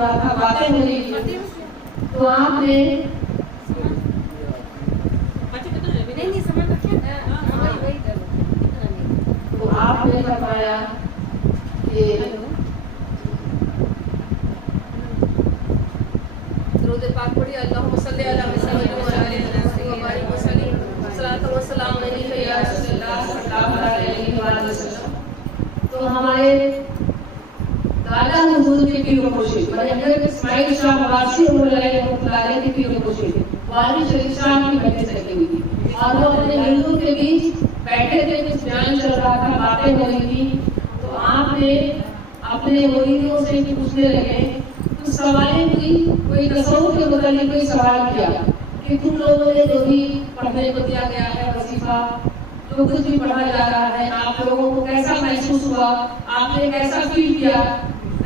رہا تھا، باتیں ہو رہی تھی، تو آپ نے فرمایا کہ درود پاک پڑھی، اللہم صلی علی محمد و علی محمد وبارک وسلم، صلاۃ و سلام علیک یا رسول اللہ صلی اللہ علیہ وآلہ وسلم۔ تو ہمارے دادا حضور کے پیر و مرشد حضرت اسماعیل شاہ مواسی رحمۃ اللہ علیہ کے پیر و مرشد والد شریف شاہ کی بیٹی چلی ہوئی تھی، اور وہ اپنے مردوں کے بیچ بیٹھے تھے، کچھ بیان چل رہا تھا، باتیں ہو رہی تھی، تو آپ نے اپنے مریدوں سے پوچھنے لگے، کچھ سوالیں ہوئی، کوئی تصوف کے متعلق کوئی سوال کیا کہ تم لوگوں نے جو بھی پڑھنے کو دیا گیا ہے وظیفہ، جو کچھ بھی پڑھا جا رہا ہے، آپ لوگوں کو کیسا محسوس ہوا، آپ نے کیسا فیل کیا،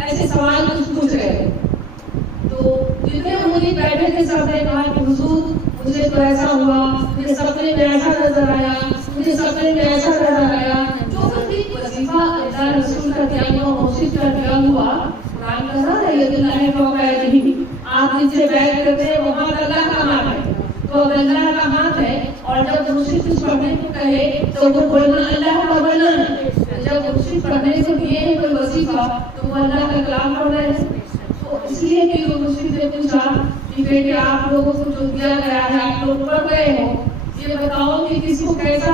ایسے سوال کچھ پوچھ رہے۔ تو جتنے مرید بیٹھے تھے سب نے کہا کہ حضور مجھے تو ایسا ہوا، مجھے سپنے میں ایسا نظر آیا، مجھے سپنے میں ایسا نظر آیا، جو بھی وظیفہ اللہ رسول کا دیا ہوا، مرشد کا دیا ہوا، قرآن کا نہ ہے یدی اللہ فوق ایدیہم، آپ نیچے بیٹھ کرتے ہیں، وہاں اللہ کا ہاتھ ہے، تو اب اللہ کا ہاتھ ہے، اور جب مرشد کچھ پڑھنے کو کہے تو وہ بولنا اللہ کا بولنا ہے، جب مرشد پڑھنے کو دیے ہیں کوئی وظیفہ تو وہ اللہ کا کلام پڑھ رہے ہیں۔ تو اس لیے کہ وہ مرشد نے پوچھا کہ بیٹے آپ لوگوں کو جو دیا گیا ہے آپ لوگ پڑھ رہے ہو، یہ بتاؤ کہ کسی کو کیسا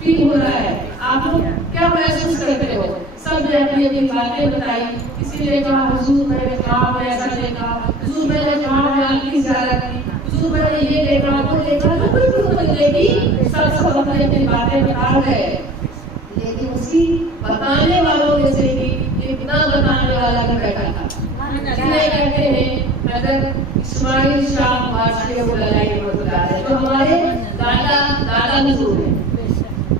فیل ہو رہا ہے، آپ لوگ کیا محسوس کرتے ہو؟ سب نے اپنی اپنی باتیں بتائی، کسی نے کہا حضور میں نے خواب میں ایسا دیکھا، حضور میں نے خواب میں آپ کی زیارت کی، حضور میں نے یہ دیکھا وہ دیکھا، جو کچھ بھی ملے گی سب اپنی اپنی باتیں بتا گئے، لیکن اسی بتانے والوں میں سے بھی اتنا بتانے والا بھی بیٹھا تھا، جنہیں کہتے ہیں حضرت اسماعیل شاہ مواسی رحمۃ اللہ علیہ، جو ہمارے دادا حضور ہیں،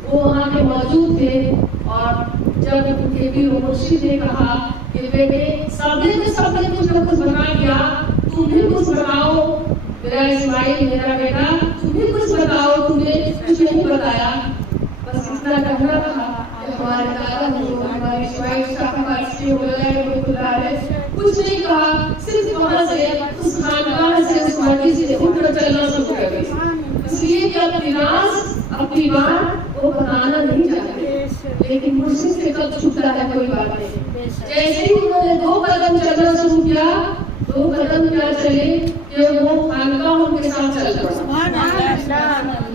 وہ وہاں پہ موجود تھے، اور جب ان کے پیر و مرشد نے کہا کہ بیٹے سب نے کچھ نہ کچھ بتا دیا، تم بھی کچھ بتاؤ، میرا اسماعیل میرا بیٹا تم بھی کچھ بتاؤ، تم نے کچھ نہیں بتایا، بس اتنا کہنا تھا کہ ہمارے دادا حضور ہمارے اسماعیل شاہ مواسی رحمۃ اللہ علیہ کچھ نہیں کہا، صرف وہاں سے اس خانقاہ سے اس مسجد سے اٹھ کر چلنا شروع کر دیا، اس لیے کہ اپنی راز اپنی بات وہ بتانا نہیں چاہتے، لیکن مرشد سے کب چھپتا ہے کوئی بات نہیں۔ جیسے ہی انہوں نے 2 قدم چلنا شروع کیا، 2 قدم کیا چلے کہ وہ خانقاہ ان کے ساتھ چل پڑا،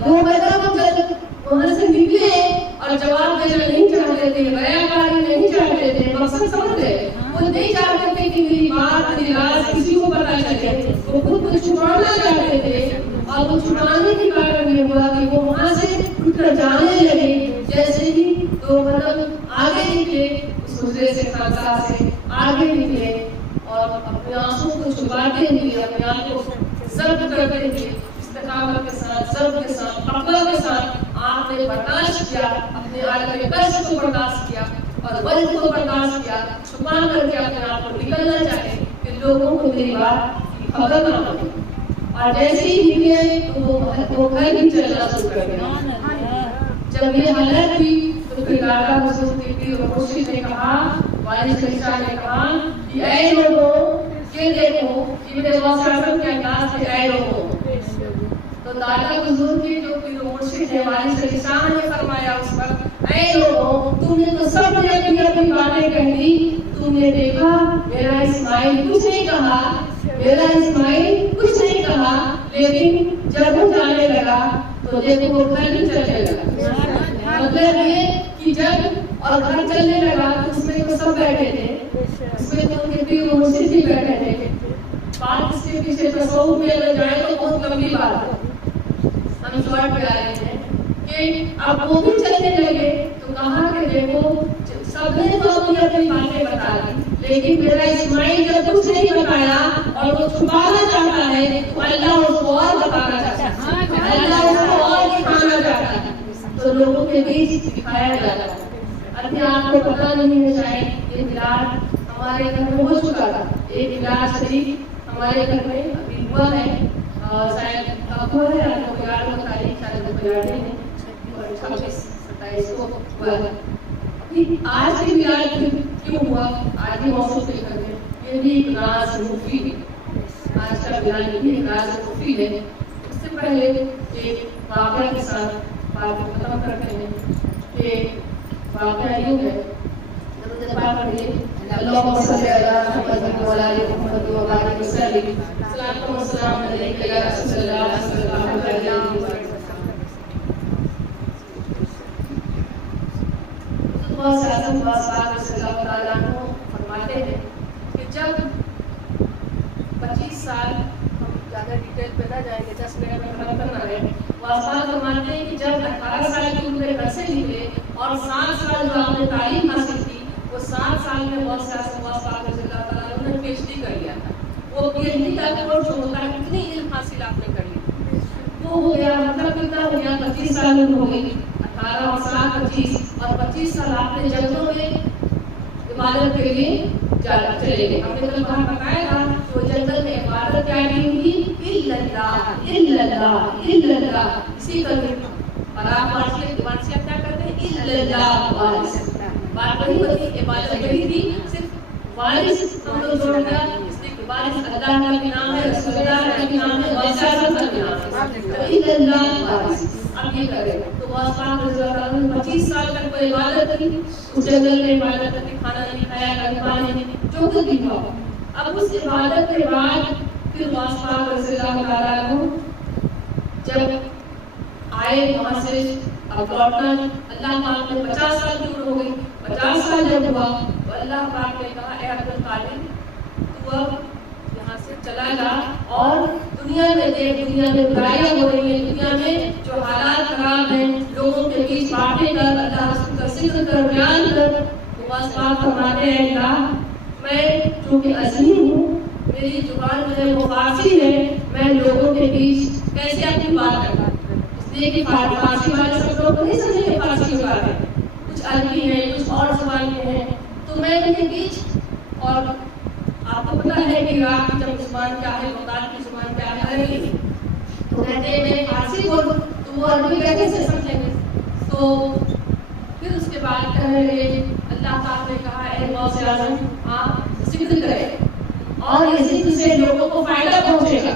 2 قدم وہاں سے نکلے اور جواب دینا نہیں چاہتے تھے، ریاکاری نہیں چاہتے تھے، مقصد سمجھ گئے، وہ نہیں چاہتے تھے کہ میری بات میری راز کسی کو پتہ چلے، وہ خود کو چھپانا چاہتے تھے، اور وہ چھپانے کے کارن یہ ہوا کہ وہ وہاں سے اٹھ کر جانے لگے، جیسے ہی 2 قدم آگے نکلے اس حجرے سے خانقاہ سے آگے نکلے اور اپنے آنسوں کو چھپاتے ہوئے اپنے آپ کو ضبط کرتے ہوئے استقامت کے ساتھ ضبط کے ساتھ عقل کے ساتھ آپ نے برداشت کیا، اپنے عالم قصد کو برداشت کیا اور وجد کو برداشت کیا، چھپا کر کے اپنے آپ کو نکلنا چاہے کہ لوگوں کو میری بات کی خبر نہ ہو، اور جیسے ہی نکلے تو وہ گھر بھی چلنا شروع کر دیا۔ جب یہ حالت ہوئی تو پھر دادا حضور کے پیر و مرشد نے کہا، والد شریف شاہ نے کہا کہ اے لوگوں یہ دیکھو، یہ میرے غوث اعظم کے انداز سے اے لوگوں، تو دادا حضور کے جو پیر و مرشد ہے والد شریف شاہ نے فرمایا اس پر، اے لوگوں تم نے تو سب نے اپنی باتیں کہہ دی، تم نے دیکھا میرا اسماعیل کچھ نہیں کہا، میرا اسماعیل کچھ نہیں کہا، لیکن جب وہ جانے لگا تو دیکھو وہ گھر بھی چلنے لگا، مطلب یہ کہ جب اور گھر چلنے لگا تو اس میں تو سب بیٹھے تھے، اس میں تو ان کے پیر و مرشد بھی بیٹھے تھے، بات اس کے پیچھے تصوف میں اگر جائے تو بہت لمبی بات ہے، ہم شارٹ پہ آ رہے ہیں کہ اب وہ بھی چلنے لگے تو کہا کہ دیکھو سب نے تو اپنی باتیں بتا دی، لیکن میرا اسماعیل جب کچھ نہیں بتایا اور وہ چھپانا چاہتا ہے تو اللہ اس کو اور بتانا چاہتا ہے، اللہ اس کو اور دکھانا چاہتا ہے، تو لوگوں کے بیچ دکھایا جاتا ہے۔ اپنے آپ کو پتہ نہیں ہے، شاید یہ میلاد ہمارے گھر میں ہو چکا تھا، ایک میلاد شریف ہمارے گھر میں ابھی ہوا ہے، شاید اب ہوا ہے، 11 تاریخ شاید 11 اور 26 27 کو ہوا ہے۔ آج کی میلاد کیوں ہوا، آج بھی موسم کے گھر میں میں بھی ایک راز مفید ہے. آج کا بیان یہ ایک راز مفید ہے. اس سے پہلے ایک واقعہ کے ساتھ بات ختم کرتے ہیں کہ واقعہ یوں ہے. اللهم صل على محمد وعلى ال محمد وبارك وسلم. صلاة والسلام عليك يا رسول الله صلى الله عليه وسلم. فرماتے ہیں کہ جب 25 سال، ہم زیادہ ڈیٹیل پہ نہ جائیں گے، 10 منٹ میں ختم کرنا ہے. واصحاب فرماتے ہیں کہ جب 18 سال کی عمر میں گھر سے نکلے اور 7 سال جو آپ نے تعلیم حاصل کی، وہ 7 سال میں بہت سے واصحاب رضی اللہ تعالیٰ عنہ نے PhD کر لیا تھا. وہ PhD کا کورس جو ہوتا ہے کتنی علم حاصل آپ نے کر لی، وہ ہو گیا. مطلب کتنا ہو گیا؟ 25 سال میں ہو گئی. 18 اور 7 25 اور 25 سال آپ نے جنگلوں میں عبادت کے لیے چلے گئے. ہم نے کل وہاں بتایا تھا کہ وہ جنگل میں عبادت کیا کی ہوگی؟ الا اللہ. اسی کا اور آپ وارث کیا کرتے ہیں؟ الا اللہ. بات وہی ہوتی، عبادت وہی تھی، صرف وارث ہم لوگ جوڑ دیا. اس لیے وارث اللہ کا بھی نام ہے، رسول اللہ کا بھی نام ہے، وارث کا بھی نام ہے. الا اللہ وارث. اب یہ کرے تو واصحاب رضی اللہ عنہ نے 25 سال تک کوئی عبادت کی، اس جنگل میں عبادت کی، کھانا نہیں کھایا، کبھی پانی نہیں، جو کچھ بھی ہوا. اب اس عبادت کے بعد پھر واصحاب رضی اللہ تعالیٰ عنہ جب آئے وہاں سے اب لوٹنا، اللہ پاک نے 50 سال کی عمر ہو گئی. 50 سال جب ہوا تو اللہ پاک نے کہا اے عبد القادر تو اب یہاں سے چلا جا اور دنیا میں دیکھ، دنیا میں برائیاں ہو رہی ہیں، دنیا میں جو حالات خراب ہیں، لوگوں کے بیچ باتیں کر، اللہ رسول کا ذکر کر، بیان کر. واصحاب فرماتے ہیں اللہ میں چونکہ عظیم ہوں، میری زبان جو ہے وہ فارسی ہے، میں لوگوں کے بیچ کیسے اپنی بات کرتا. اس لیے کہ فارسی والے سب لوگ نہیں سمجھیں گے فارسی کی بات ہے، کچھ عربی ہیں، کچھ اور زبان کے ہیں، تو میں ان کے بیچ. اور آپ کو پتا ہے کہ عراق کی جب زبان کیا ہے، بغداد کی زبان کیا ہے؟ عربی ہے. تو کہتے ہیں میں فارسی بولوں تو وہ عربی کیسے سمجھیں گے؟ تو پھر اس کے بعد کہنے لگے اللہ پاک نے کہا اے غوث اعظم آپ ذکر کریں اور یہ ذکر سے لوگوں کو فائدہ پہنچے گا.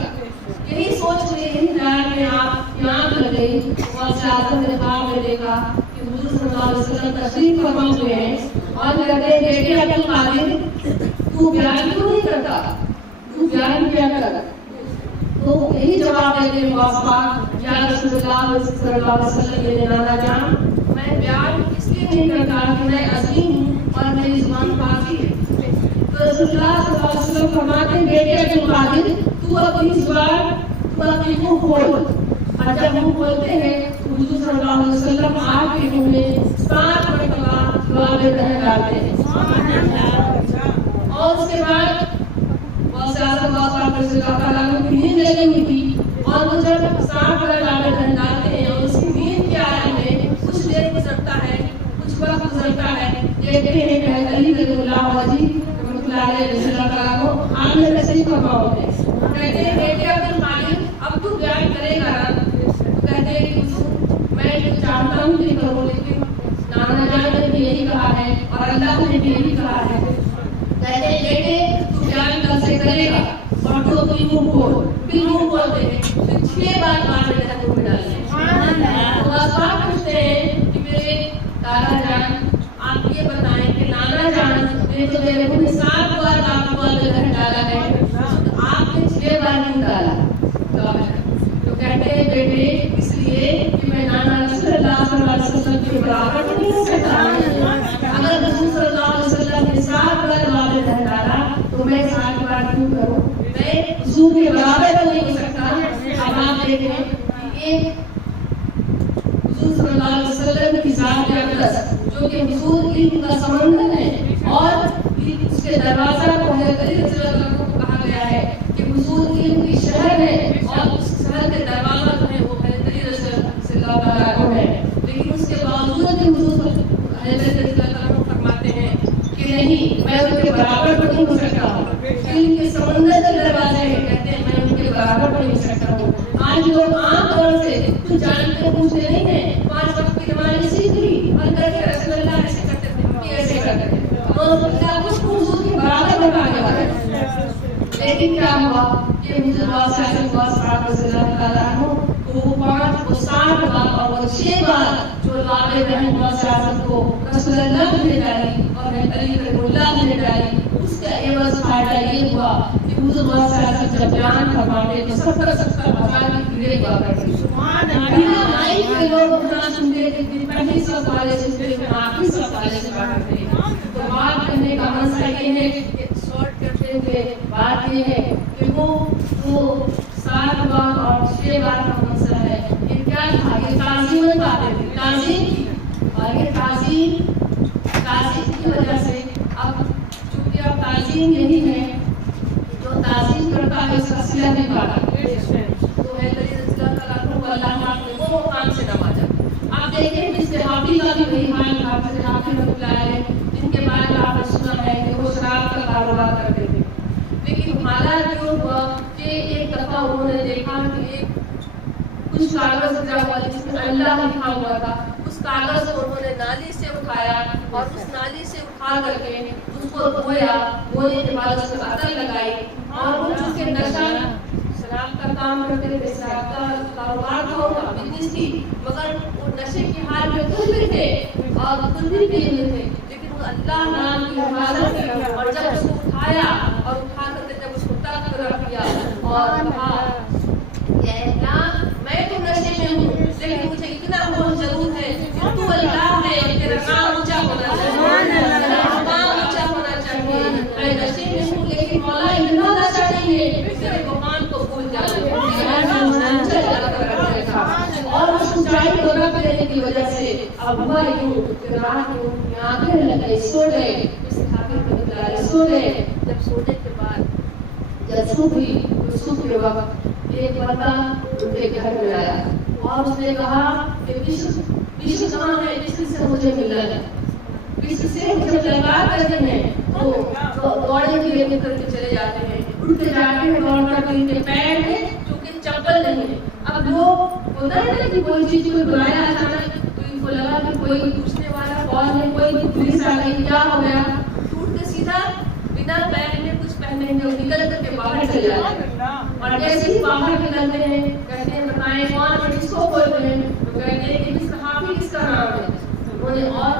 یہی سوچ میں، یہی خیال میں آپ یہاں کر گئی. غوث اعظم نے خواب میں دیکھا کہ حضور صلی اللہ علیہ وسلم تشریف فرما ہوئے ہیں اور کہتے ہیں بیٹے عبد القادر تو بیان کیوں نہیں کرتا، تو بیان کیا کر. تو یہی جواب دیتے ہیں غوث پاک یا رسول اللہ صلی اللہ علیہ وسلم میرے نانا جان میں بیان اس لیے نہیں کرتا کہ میں عظیم ہوں اور میری زبان فارسی ہے. تو رسول اللہ صلی اللہ علیہ وسلم فرماتے ہیں بیٹے عبد القادر تو اپنی زبان، تو اپنی منہ کھول. اور جب منہ کھولتے ہیں حضور صلی اللہ علیہ وسلم آپ کے منہ میں 7 مرتبہ دعائیں ڈالتے ہیں. اور اس کے بعد غوث اعظم رضی اللہ تعالیٰ عنہ کی نیند لگی ہوئی تھی اور وہ جب 7 دعائیں ڈالتے ہیں اور اس کی نیند کے عالم میں کچھ دیر گزرتا ہے، کچھ وقت گزرتا ہے. دیکھتے ہیں کہ علی رضی اللہ عنہ رحمۃ اللہ علیہ رضی اللہ تعالیٰ عنہ آپ نے تشریف فرما ہوتے ہیں. کہتے ہیں بیٹے عبد القادر اب تو بیان کرے گا نا. تو کہتے ہیں کہ حضور میں جو چاہتا ہوں کہ کروں، لیکن نانا جان نے بھی یہی کہا ہے اور اللہ نے بھی یہی کہا ہے. کہتے ہیں بیٹے تو بیان کل سے کرے گا اور تو اپنی منہ کھول. پھر منہ کھولتے ہیں، پھر 6 بار مارنے کا منہ میں ڈالتے ہیں. تو اسباب پوچھتے ہیں کہ میرے دادا جان آپ یہ بتائیں کہ نانا جان نے تو میرے منہ میں 7 بار آپ کو ڈالا ہے، آپ نے 6 بار کیوں ڈالا؟ تو کہتے ہیں بیٹے اس لیے کہ میں نانا رسول اللہ صلی اللہ علیہ وسلم کے برابر نہیں ہو سکتا. اگر رسول صلی اللہ علیہ وسلم نے 7 بار والد ڈالا تو میں 7 بار کیوں کروں؟ میں حضور کے برابر تو نہیں ہو سکتا. اب آپ دیکھیں یہ حضور صلی اللہ علیہ وسلم کی ذات اقدس جو کہ حضور علم کا سمندر ہے اور اس کے دروازہ کو حضرت علی رضی اللہ عنہ کو کہا گیا ہے کہ حضور علم کی شہر ہے اور اس شہر کے دروازہ جو ہے وہ حضرت علی رضی اللہ عنہ ہے. لیکن اس کے باوجود بھی حضور حضرت رضی اللہ عنہ فرماتے ہیں کہ نہیں میں ان کے برابر نہیں ہو سکتا ہوں. علم کے سمندر کے دروازے ہیں، کہتے ہیں میں ان کے برابر نہیں ہو سکتا ہوں. آج لوگ عام طور سے کچھ جانتے پوچھتے نہیں ہیں، 5 وقت کی نماز سیکھ لی اور کر کے رسول اللہ ایسے کرتے تھے، ایسے کرتے تھے اور اللہ کچھ حضور کے برابر بتانے والا ہے. لیکن کیا ہوا کہ حضور صاحب رضی اللہ تعالیٰ عنہ وہ 7 بار اور وہ 6 بار جو لاب رحم سیاست کو رسول اللہ نے ڈالی اور علی کریم اللہ نے ڈالی، اس کا عوض فائدہ یہ ہوا کہ حضور سیاست جب بیان فرماتے تو 70 ہزار کی بھیڑیں ہوا کرتی. سبحان اللہ. مائی کے لوگ اتنا سنتے تھے کہ پہلی صف والے سنتے تھے، آخری صف والے سے پڑھتے تھے. تو بات کرنے کا منصب یہ ہے کہ شارٹ کرتے ہوئے بات یہ ہے کہ وہ 7 بار اور 6 بار کا منصب ہے. یہ کیا تھا؟ یہ تعظیم باتیں تھی، تعظیم کی. اور یہ تعظیم کی وجہ سے اب چونکہ اب تعظیم یہی ہے جو تعظیم کرتا ہے اس کا صلہ بھی پاتا ہے. تو ہے علی رضی اللہ تعالیٰ عنہ کو اللہ پاک نے وہ مقام سے نوازا. آپ دیکھیں کہ صحابی کا بھی وہی حال تھا. صحابی رحمۃ اللہ علیہ جن کے بارے میں آپ نے سنا ہے کہ وہ شراب کا کاروبار کرتے تھے. لیکن حالات جو ہوا کہ ایک دفعہ انہوں نے دیکھا کہ کچھ کاغذ گرا ہوا جس میں اللہ لکھا ہوا تھا. اس کاغذ کو انہوں نے نالی سے اٹھایا اور اس نالی سے اٹھا کر کے اس کو دھویا. دھونے کے بعد اس میں عطر لگائی اور وہ چونکہ نشہ شراب کا کام کرتے تھے، شراب کا کاروبار تھا، ان کا بزنس تھی، مگر وہ نشے کے حال میں خود بھی تھے اور خود بھی پیے ہوئے تھے. لیکن وہ اللہ نام کی حفاظت کی اور جب اس کو اٹھایا اور اٹھا کر کے جب اس کو تک رکھ دیا اور کہا کہ اللہ میں تو نشے میں ہوں لیکن مجھے اتنا ہوش ضرور ہے کہ تو اللہ ہے اور تیرا نام اونچا ہونا چاہیے، تیرا مقام اونچا ہونا چاہیے. میں نشے میں ہوں لیکن مولا اتنا نشہ نہیں ہے تیرے گمان کو بھول جاؤں. اور اس اونچائی کو رکھ دینے کی وجہ سے اب ہوا یوں کہ رات کو آنکھیں لگ گئی، سو گئے. اس صحابی کو بتلایا سو گئے. جب سونے کے بعد جب صبح کے وقت ایک بندہ ان کے گھر میں آیا اور اس نے کہا کہ بشر کہاں ہے؟ بشر سے مجھے ملنا ہے، بشر سے مجھے ملاقات کرنی ہے. تو دوڑے کے لیے کر کے چلے جاتے ہیں، اٹھ کے جاتے ہیں، دوڑ کر کے ان کے پیر میں چونکہ چپل نہیں ہے. اب لوگ ہوتا ہے نا کہ کوئی چیز کو بلایا اچانک تو ان کو لگا کہ کوئی پوچھنے والا کون ہے، کوئی پولیس آ گئی، کیا ہو گیا. ٹوٹ کے سیدھا بنا بیگ میں کچھ پہنے ہوئے نکل کر کے باہر چلے جاتے ہیں. اور جیسے ہی باہر نکلتے ہیں کہتے ہیں بتائیں کون ہے، کس کو بولتے ہیں؟ تو کہتے ہیں کہ اس صحابی کس کا نام ہے. انہوں نے اور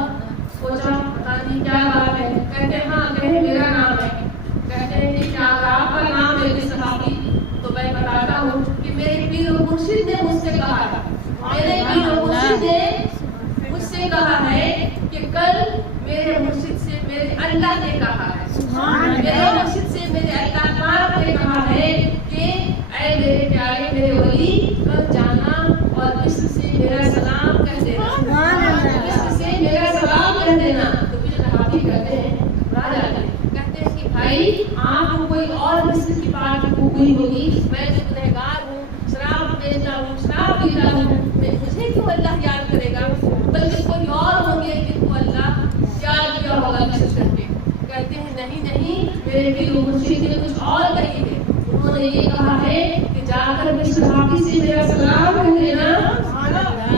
سوچا پتا نہیں کیا بات ہے. کہتے ہیں ہاں کہیں میرا نام ہے. کہتے ہیں کہ کیا آپ کا نام ہے صحابی؟ تو میں بتاتا ہوں کہ میرے پیر و مرشد نے مجھ سے کہا ہے، میرے پیر و مرشد نے مجھ سے کہا ہے کہ کل میرے مرشد سے میرے اللہ نے کہا ہے، میرے مرشد سے میرے اللہ پاک نے کہا ہے کہ اے میرے پیارے میرے ولی کل جانا اور مصر سے میرا سلام کہہ دینا، مصر سے میرا سلام کہہ دینا. تو پھر صحابی کہتے ہیں راجا کہتے ہیں کہ بھائی آپ کو کوئی اور مصر کی بات ہوئی ہوگی، میں جو گنہگار ہوں، شراب بیچتا ہوں، شراب پیتا ہوں، مجھے کیوں اللہ یاد کرے گا؟ بلکہ کوئی اور ہوں گے جن کو اللہ یاد کیا ہوگا مصر کر کے. کہتے ہیں نہیں میرے پیر و مرشد نے کچھ اور کہی ہے. انہوں نے یہ کہا ہے کہ جا کر مصر صحابی سے میرا سلام کہہ دینا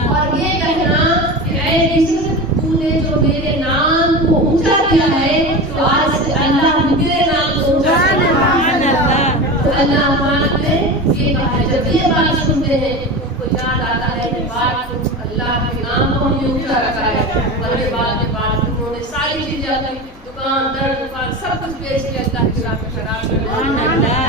اور یہ کہنا کہ اے مصر تو نے جو میرے نام کو اونچا کیا ہے تو آج سے اللہ نے تیرے نام کو اونچا کیا. تو اللہ پاک نے یہ کہا ہے. جب یہ بات سنتے ہیں ان کو یاد آتا ہے کہ بات اللہ کے نام کو ہم نے اونچا رکھا ہے. اور یہ بات انہوں نے ساری چیزیں اپنی دکان سب کچھ بیچ کے اللہ کی راہ میں خراب کر.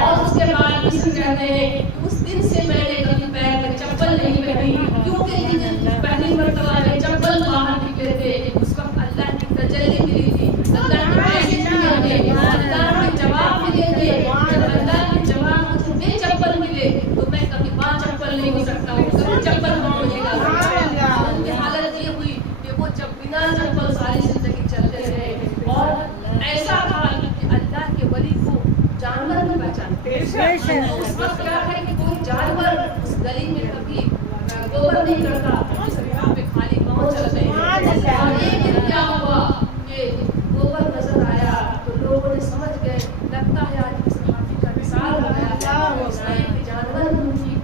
اور اس کے بعد اس کہتے ہیں اس دن سے میں نے کبھی پیر میں چپل نہیں پہنی کیونکہ جس دن پہلی مرتبہ میں چپل باہر نکلے تھے اس وقت اللہ کی تجلی ملی تھی، اللہ کے میسج ملے تھے، اللہ کے جواب ملے تھے. جب اللہ کے جواب مجھے بے چپل ملے تو میں کبھی با چپل نہیں ہو سکتا ہوں، کبھی چپل پاؤں نہیں لگا. ان کی حالت یہ ہوئی کہ وہ جب بنا چپل ساری زندگی چلتے رہے اور ایسا تھا کہ اللہ کے ولی کو جانور نہیں پہچانتے. اس وقت کیا ہے کہ کوئی جانور اس گلی میں کبھی گوبر نہیں کرتا، پہ خالی پاؤں چلتے ہیں. اور ایک دن کیا ہوا کہ گوبر نظر آیا تو لوگوں نے سمجھ گئے لگتا ہے آج اس صحابی کا مثال ہو گیا. اس نے ایک جانور کی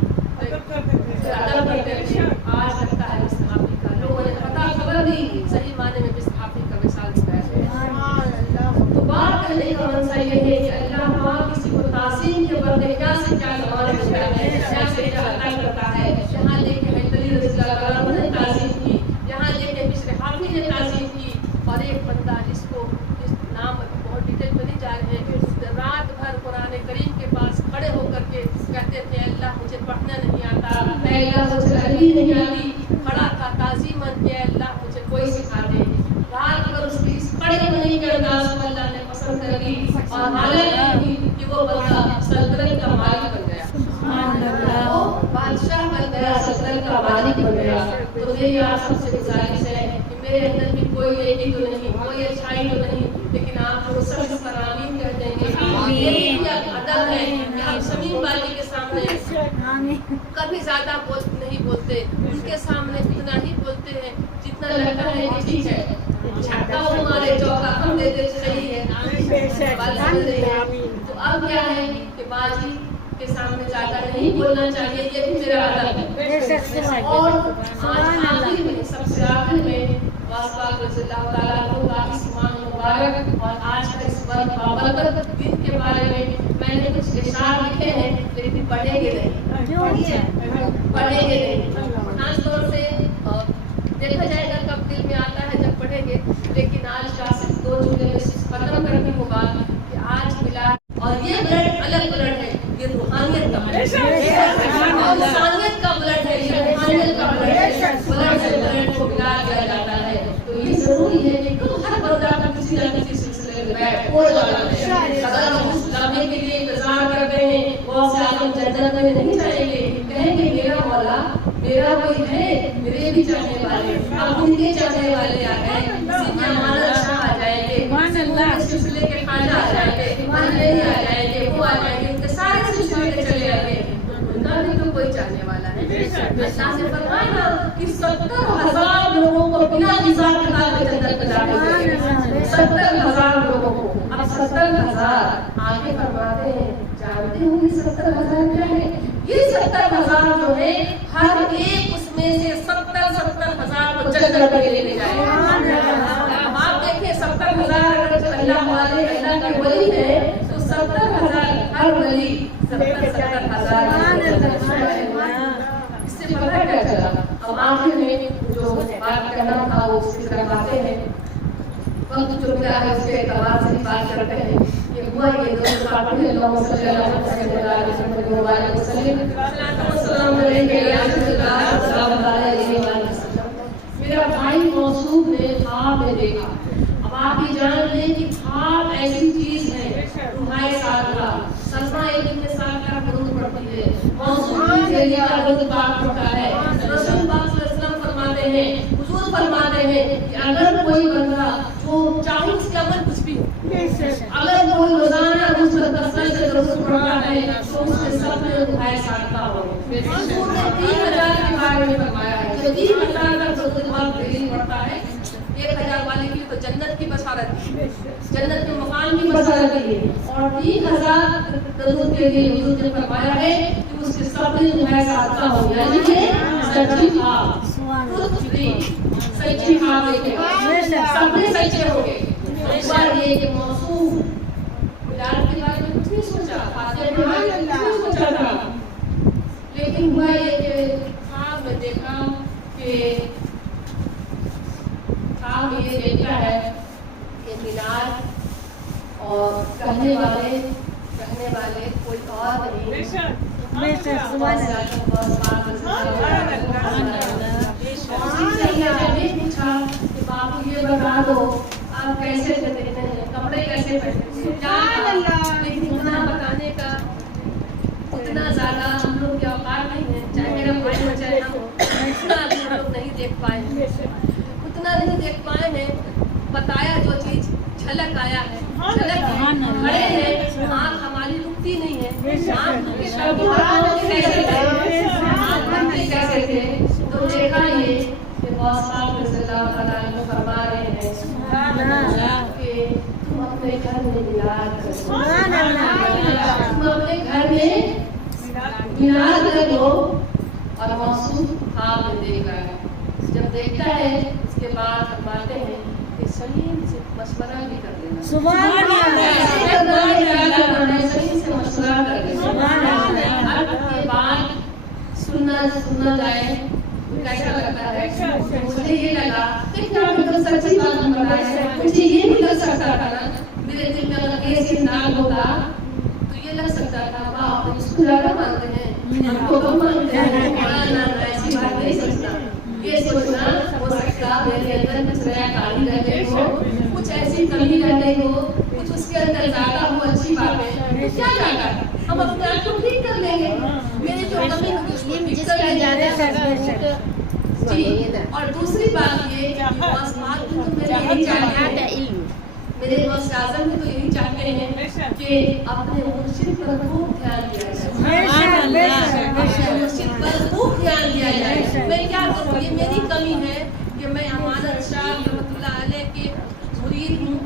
ادب کرتے تھے، آج لگتا ہے اس صحابی کا لوگوں نے پتا خبر دی صحیح معنی میں اس صحابی کا مثال دکھایا. تو بات کرنے کا منصب یہ ہے کہ اللہ پاک کسی کو تعظیم کہ کیا سے کیا زمانہ بنتا ہے، کیا سے کیا عطا کرتا ہے. یہاں لے کے حیدری رضی اللہ عنہ نے تعظیم کی، یہاں لے کے بشر حافظ نے تعظیم کی. اور ایک بندہ جس کو جس نام بہت ڈیٹیل میں نہیں جا رہے ہیں، رات بھر قرآن کریم کے پاس کھڑے ہو کر کے کہتے تھے اللہ مجھے پڑھنا نہیں آتا، اللہ مجھے عربی نہیں آتی. کھڑا تھا تعظیماً کہ اللہ مجھے کوئی سکھا دے. رات بھر اس کی اس کھڑے ہونے کے انداز کو اللہ نے پسند کر لی اور حالت کی کہ وہ بندہ سلطنت کا مالک بن گیا، وہ بادشاہ بن گیا، سلطنت کا مالک بن گیا. تو میری آپ سب سے گزارش ہے کہ میرے اندر بھی کوئی نیکی تو نہیں، کوئی اچھائی تو نہیں، لیکن آپ جو سب پر آمین کر دیں گے. یہ بھی ادب ہے کہ آپ شمیم والی کے سامنے کبھی زیادہ نہیں بولتے، ان کے سامنے اتنا ہی بولتے ہیں جتنا لگتا ہے کہ ٹھیک ہے، چھٹا ہمارے چوکا ہم دیتے صحیح ہے. تو اب کیا ہے کہ باجی کے سامنے زیادہ نہیں بولنا چاہیے، یہ بھی میرا ادب ہے. اور آخر میں سب سے آخر میں واسطہ رضی اللہ تعالیٰ عنہ کا اس ماہ مبارک اور آج کا اس بابرکت دن کے بارے میں نے کچھ اشعار لکھے ہیں، لیکن پڑھیں گے نہیں، پڑھیں گے نہیں. خاص طور سے دیکھا جائے گا کب دل میں آتا ہے جب پڑھیں گے، لیکن آج کا صرف 2 جملے میں ختم کرنے کو بات کہ آج ملا. اور یہ بلڈ الگ بلڈ ہے، یہ روحانیت کا بلڈ ہے، انسانیت کا بلڈ ہے، یہ روحانیت کا بلڈ ہے. بلڈ سے بلڈ کو ملا دیا جاتا ہے. تو یہ ضروری ہے کہ ہر بندہ کسی نہ کسی سلسلے میں بیٹھ ہو جاتا ہے. اگر ہم اس لمحے کے لیے انتظار کرتے ہیں وہ سے ہم جنت میں نہیں جائیں گے. کہیں گے میرا مولا میرا کوئی ہے، میرے بھی چاہنے والے، اب ان کے چاہنے والے آ گئے، کسی میں ہمارا شاہ آ جائیں گے، سلسلے کے خواجہ آ جائیں گے، مہلے آ جائیں گے، وہ آ جائیں گے، ان کے سارے سلسلے کے چلے آئیں گے. ان کا بھی تو کوئی چاہنے والا ہے. اللہ سے فرمایا نا کہ 70,000 لوگوں کو بنا حساب کتاب کے جنت میں داخل کریں گے. 70,000 لوگوں کو. اب 70,000 آگے فرماتے ہیں، جانتے ہو یہ 70,000 کیا ہے؟ یہ 70,000 جو ہے ہر ایک اس میں سے 70,000 کو جنت میں لے جائے گا. آپ دیکھیں 70,000 اگر اللہ والے اللہ کا ولی ہے تو 70,000 ہر ولی 70,000. اس سے پتہ کیا چلا؟ اب آخر میں جو بات کرنا تھا وہ اس کی طرف آتے ہیں. وقت جو ملا ہے اس کے اعتبار سے بات کرتے ہیں. یہ ہوا یہ دو پاک ہے اللہم صلی اللہ علیہ وسلم. السلام علیکم یا رسول اللہ صلی اللہ علیہ وسلم. میرا بھائی موصوف نے خواب میں دیکھا. اب آپ یہ جان لیں کہ خواب ایسی چیز ہے تمہارے ساتھ کا سلمہ ابن کے ساتھ کا درود پڑھتی ہے، موصوف کے ذریعہ درود پاک پڑھتا ہے. رسول پاک صلی اللہ علیہ وسلم فرماتے ہیں، حضور فرماتے ہیں کہ اگر کوئی بندہ جو چاہے اس کا عمل کچھ بھی ہو، اگر کوئی روزانہ اس پر تسلسل سے درود پڑھتا ہے تو اس کے سب میں تمہارے ساتھ کا ہو. حضور نے 3,000 کے بارے میں فرمایا ہے. جو 3,000 کا درود پاک ڈیلی پڑھتا ہے، 1,000 والے کی تو جنت کی بشارت ہے، جنت کے مقام کی بشارت ہے. اور 3,000 درود کے لیے حضور نے فرمایا ہے کہ اس کے سب میں تمہارے ساتھ کا ہو. یعنی کہ سچی خواب، سچی خواب سب میں سچے ہوں گے. ایک بار یہ کہ موصوف بلال کے بارے میں کچھ نہیں سوچا، فاتحہ کے بارے میں کچھ نہیں سوچا تھا، لیکن ہوا یہ کہ خواب میں دیکھا کہ خواب یہ دیکھتا ہے کہ مینار اور کہنے والے کوئی اور نہیں. باپو یہ بتا دو آپ کیسے چلتے ہیں، کپڑے کیسے پہنتے ہیں، لیکن اتنا بتانے کا اتنا زیادہ ہم لوگ کے اوقات نہیں ہے. چاہے میرا بھائی ہو چاہے ہم اتنا ہم لوگ نہیں دیکھ پائے ہیں، اتنا نہیں دیکھ پائے ہیں. بتایا جو چیز جھلک آیا ہے، جھلک کھڑے ہیں، آنکھ ہماری رکتی نہیں ہے. آنکھ کیسے تھے تو دیکھا یہ کہ پاک رضی اللہ عنہ فرما رہے ہیں کہ تم اپنے گھر میں میلاد کرو، تم اپنے گھر میں میلاد کر لو. اور موصوف خواب میں دیکھ رہا ہے. جب دیکھتا ہے اس کے بعد فرماتے ہیں کہ صحیح سے مشورہ بھی کر لینا. سبحان اللہ. صحیح سے مشورہ کر لینا. اب کے بعد سننا جائے کیسا لگتا ہے. مجھے یہ لگا کہ کیا مطلب سچی بات بتائے. مجھے یہ بھی لگ سکتا تھا نا میرے دل میں اگر کیس ناگ ہوتا تو یہ لگ سکتا تھا واہ اس کو زیادہ مانتے ہیں ہم کو کم مانتے ہیں. نہ ایسی بات نہیں سوچنا. یہ سوچنا ہو سکتا میرے اندر کچھ نیا کاری رہتے ہو, کچھ ایسی کمی رہتے ہو, کچھ اس کے اندر زیادہ ہو اچھی باتیں. کیا جاتا ہے ہم اپنے آپ کو ٹھیک کر لیں گے. میری جو کمی ہوگی اس کو ٹھیک کر لیں گے. جی. اور دوسری بات یہ کہ آسمان کو تو میرے یہی چاہتے ہیں, میرے غوث اعظم بھی تو یہی چاہتے ہیں کہ اپنے مرشد پر خوب دھیان دیا جائے. اپنے مرشد پر خوب دھیان دیا جائے. میں کیا کروں, یہ میری کمی ہے کہ میں امانت شاہ رحمۃ اللہ علیہ کے مرید ہوں,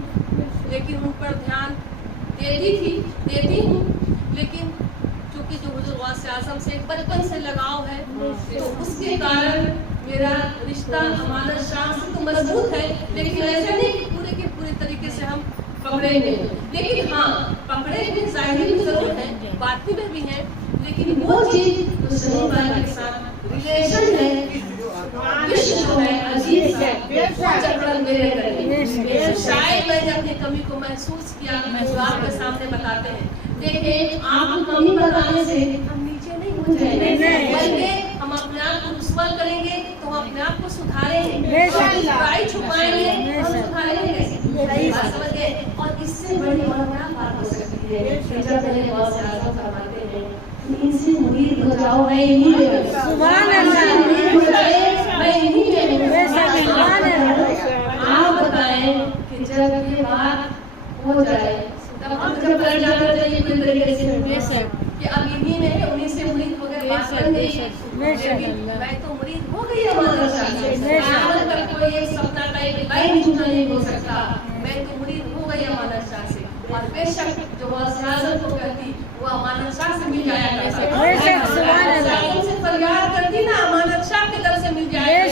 لیکن ان پر دھیان دیتی ہوں, لیکن چونکہ جو حضور غوث اعظم سے بچپن سے لگاؤ ہے تو اس کے کارن میرا رشتہ امانت شاہ سے تو مضبوط ہے, لیکن ایسا نہیں کہ پورے کے پورے طریقے سے ہم پکڑے گے. لیکن ہاں پکڑے بھی ظاہری بھی ضرور ہیں, باطنی میں بھی ہیں, لیکن وہ چیز جو صحیح بات کے ساتھ ریلیشن ہے, جو ہے عجیب سا چکر میرے اندر. شاید میں نے اپنی کمی کو محسوس کیا, آپ کے سامنے بتاتے ہیں. دیکھیں آپ کمی بتانے سے ہم نیچے نہیں ہو جائیں گے, بلکہ ہم اپنے آپ کو رسوا کریں گے تو ہم اپنے آپ کو سدھاریں گے. برائی چھپائیں گے ہم سدھاریں گے. سمجھ گئے. اور اس سے بڑی اور کیا بات ہو سکتی ہے کہ جب میرے غوث اعظم فرماتے ہیں ان سے مرید ہو جاؤ, میں انہیں میں ہوں. سبحان اللہ. میں انہیں میں ہوں. آپ بتائیں کہ جب یہ بات ہو جائے تب ہم جب کر جانا چاہیے کوئی طریقے سے کہ اب انہیں میں ہے, انہیں سے مرید ہو گئے, بات بن گئی. لیکن میں تو مرید ہو گئی ہمارا شاہ سے. آج تک کوئی ایک سپنا کا ایک لائن جھوٹا نہیں ہو سکتا. میں تو مرید ہو گئی ہمارا شاہ سے. اور بے شک جو غوث اعظم کو کہتی وہ امانت شاہ سے مل جایا کرتا. سے فریاد کرتی نا امانت شاہ کے در سے مل جائے.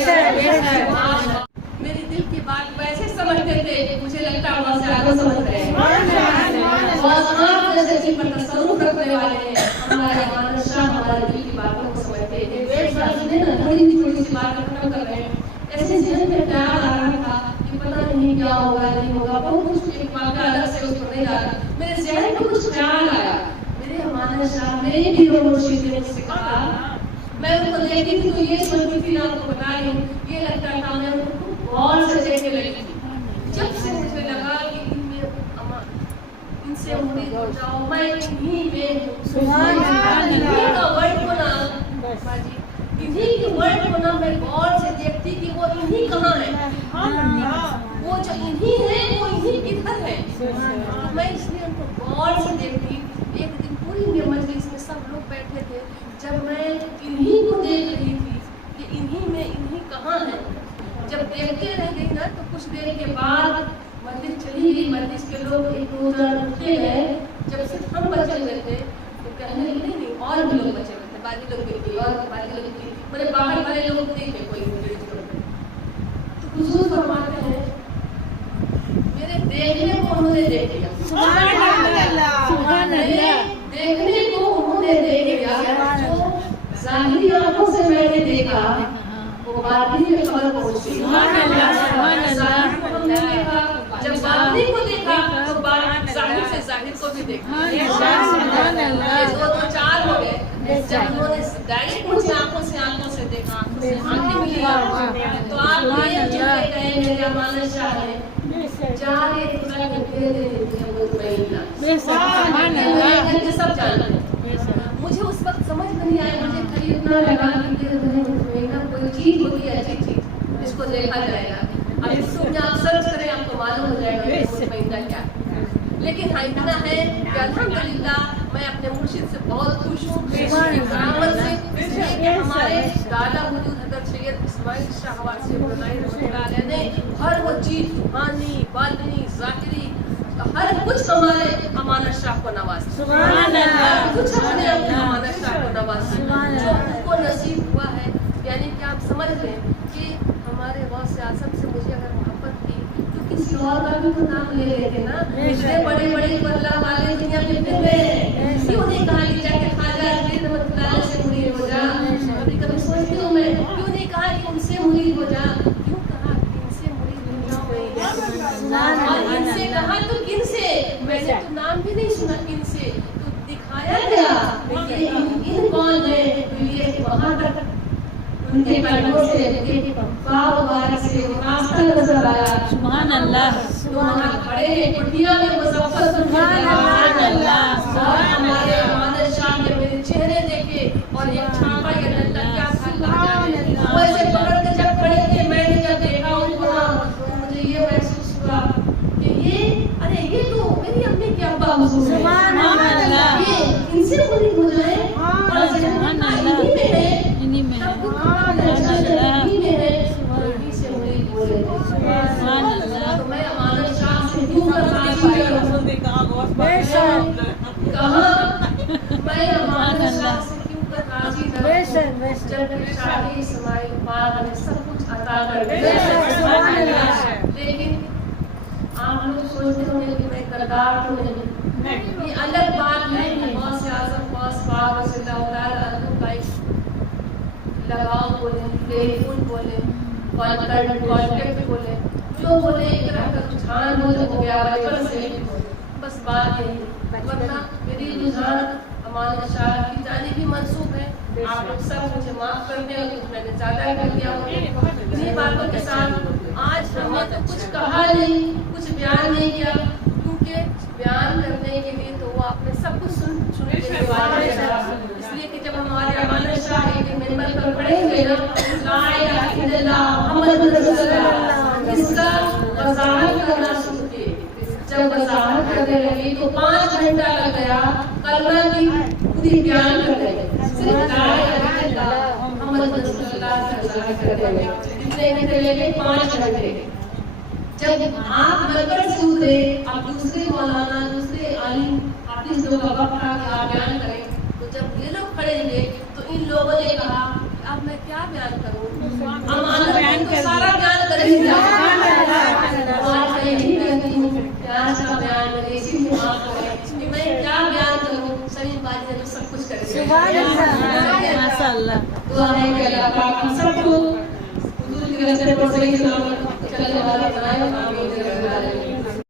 میری دل کی بات ویسے سمجھتے تھے, مجھے لگتا ہے غوث اعظم سمجھ رہے ہیں. جیسے پر تصرف رکھنے والے ہیں ہمارے امانت شاہ ہمارے دل کی باتوں کو سمجھتے ہیں. تھوڑی سی بات ختم کر رہے ہیں. ایسے ذہن میں خیال آ رہا تھا کہ پتہ نہیں کیا ہوگا نہیں ہوگا, بہت کچھ ایک واقعہ الگ سے اس کو نہیں جا رہا. میرے ذہن میں کچھ خیال آیا. میرے امانت شاہ میرے بھی دو مرشد نے مجھ سے کہا, میں ان کو دیکھتی تھی تو یہ سوچتی تھی, آپ کو بتا رہی ہوں, یہ لگتا تھا میں ان کو غور سے دیکھنے لگی تھی. جب سے مجھے لگا کہ ان سے مرید ہو جاؤ, میں انہیں میں ہوں. سبحان اللہ. انہیں کا ورڈ کو نا انہیں کے ورڈ کو نا میں غور سے دیکھتی کہ وہ انہیں کہاں ہیں. وہ جو انہیں ہیں وہ انہیں کدھر ہے. میں اس لیے ان کو غور سے دیکھتی. ایک دن پوری میں مجلس میں سب لوگ بیٹھے تھے, جب میں انہیں کو دیکھ رہی تھی کہ انہیں میں انہیں کہاں ہیں, جب دیکھتے رہ گئی نا تو کچھ دیر کے بعد مجلس چلی گئی. مجلس کے لوگ ایک دو جان اٹھے گئے. جب صرف ہم بچے ہوئے تھے تو کہنے لگے نہیں اور بھی لوگ بچے ہوئے تھے, باقی لوگ بھی اور باقی لوگ بھی, میرے باہر والے لوگ نہیں تھے کوئی. تو حضور فرماتے ہیں میرے دیکھنے کو انہوں نے دیکھ لیا. سبحان اللہ. دیکھنے کو انہوں نے دیکھ لیا. جو ظاہری آنکھوں سے میں نے دیکھا وہ باطنی میں خبر پہنچی. سبحان اللہ. ظاہر کو ہم نے دیکھا, جب باطنی کو دیکھا تو ظاہر سے ظاہر کو بھی دیکھا. سبحان اللہ. یہ دو چار ہو گئے. جب انہوں نے ڈائریکٹ مجھے آنکھوں سے دیکھا, آنکھوں سے آنکھیں ملی, تو آپ یہ چلے گئے میرے امانت شاہ نے چارے دنیا کے پھیرے مجھے مطمئنہ. سبحان اللہ. سب جانتے ہیں. مجھے اس وقت سمجھ نہیں آیا, مجھے قریب نہ لگا کہ مطمئنہ کوئی چیز ہوتی ہے اچھی چیز, اس کو دیکھا جائے گا. اب اس کو آپ سرچ کریں آپ کو معلوم ہو جائے گا کہ مطمئنہ کیا. لیکن ہاں اتنا ہے کہ الحمدللہ میں اپنے مرشد سے بہت خوش ہوں. کرامت سے کہ ہمارے دادا حضور حضرت سید اسماعیل شاہ حواسی رحمۃ اللہ علیہ نے ہر وہ چیز روحانی, باطنی, ظاہری, ہر کچھ ہمارے امانت شاہ کو نوازا. سبحان اللہ. کچھ ہم نے اپنے امانت شاہ کو نوازا جو ان کو نصیب ہوا ہے. یعنی کہ آپ سمجھ لیں کہ ہمارے غوث اعظم سے مجھے اگر محبت کی تو کسی اور کا بھی تو نام لے لیتے نا. اتنے بڑے بڑے اللہ والے دنیا میں پھر رہے ہیں, کیوں نہیں کہا کہ جا کے خواجہ اجمیر رحمۃ اللہ علیہ سے مرید ہو جا. کبھی کبھی سوچتی ہوں میں, کیوں نہیں کہا کہ ان سے مرید ہو جا, کیوں کہا ان سے مرید ہو جاؤ. اور ان سے کہا تو کن سے, میں نے تو نام بھی نہیں سنا کن سے, تو دکھایا گیا کہ ان کون ہے, تو یہ وہاں تک ان کے قدموں سے ان کے پاؤں مبارک سے راستہ نظر آیا. سبحان اللہ. تو وہاں کھڑے ہیں کٹیا میں مظفر سبحان اللہ. اور ہمارے ہمارے شاہ نے میرے چہرے دیکھے اور ایک چھاپا یہ اللہ کیا تھا, وہ ایسے پکڑ کے جب کھڑے تھے, میں نے جب دیکھا ان کو تو مجھے یہ محسوس ہوا کہ یہ ارے یہ تو میری امی کے ابا حضور ہیں. سبحان اللہ. یہ ان سے مرید ہو جائے اور سبحان اللہ. انہی میں ہے, انہی میں ہے. سبحان اللہ. تو میں امانت شاہ سے کیوں راضی ہوں, کہاں میں امانت شاہ سے کیوں کر راضی ہوں, جب شاہی اسماعیل پاک ہمیں سب کچھ عطا کر دے. لیکن آپ لوگ سوچتے ہوں گے کہ میں کردار تو نہیں, یہ الگ بات ہے کہ غوث اعظم غوث پاک رضی اللہ تعالیٰ عنہ کا ایک لگاؤ بولے, ٹیلیفون بولے, کانٹیکٹ بولے, جو بولے ایک طرح کا رجحان ہو گیا بچپن سے, بس بات یہی. ورنہ میری رجحان امانت شاہ کی جانب بھی منسوب ہے. آپ لوگ سب مجھے معاف کر دیں کہ میں نے زیادہ کر دیا ہوں. انہیں باتوں کے ساتھ آج ہم نے تو کچھ کہا نہیں, کچھ بیان نہیں کیا, کیونکہ بیان کرنے کے لیے تو وہ آپ نے سب کچھ سن کے والے ہیں. اس لیے کہ جب ہمارے امانت شاہ ایک ممبر پر پڑھیں گے نا لا الہ الا اللہ محمد رسول اللہ, اس کا وضاحت کرنا شروع کیے. جب وضاحت کرنے لگی تو 5 گھنٹہ لگ گیا کلمہ کی پوری بیان کرنے میں, صرف لا الہ الا اللہ محمد رسول اللہ کی وضاحت کرنے میں. کتنے گھنٹے لگے؟ 5 گھنٹے. جب آپ ممبر سے اترے, اب دوسرے مولانا دوسرے عالم حافظ لوگ کا وقت تھا کہ آپ بیان کریں, تو جب یہ لوگ کھڑے ہوئے تو ان لوگوں نے کہا اب میں کیا بیان کروں, امانت تو سارا بیان کریں گے. آج میں یہی کہتی ہوں کہ آج کا بیان میں اسی میں معاف کریں کہ میں کیا بیان کروں. سمیم باجی نے تو سب کچھ کر دیا. ماشاء اللہ. دعا ہے کہ اللہ پاک ہم سب کو حضور کے راستے پر صحیح سلامت چلنے والا بنائے. آمین.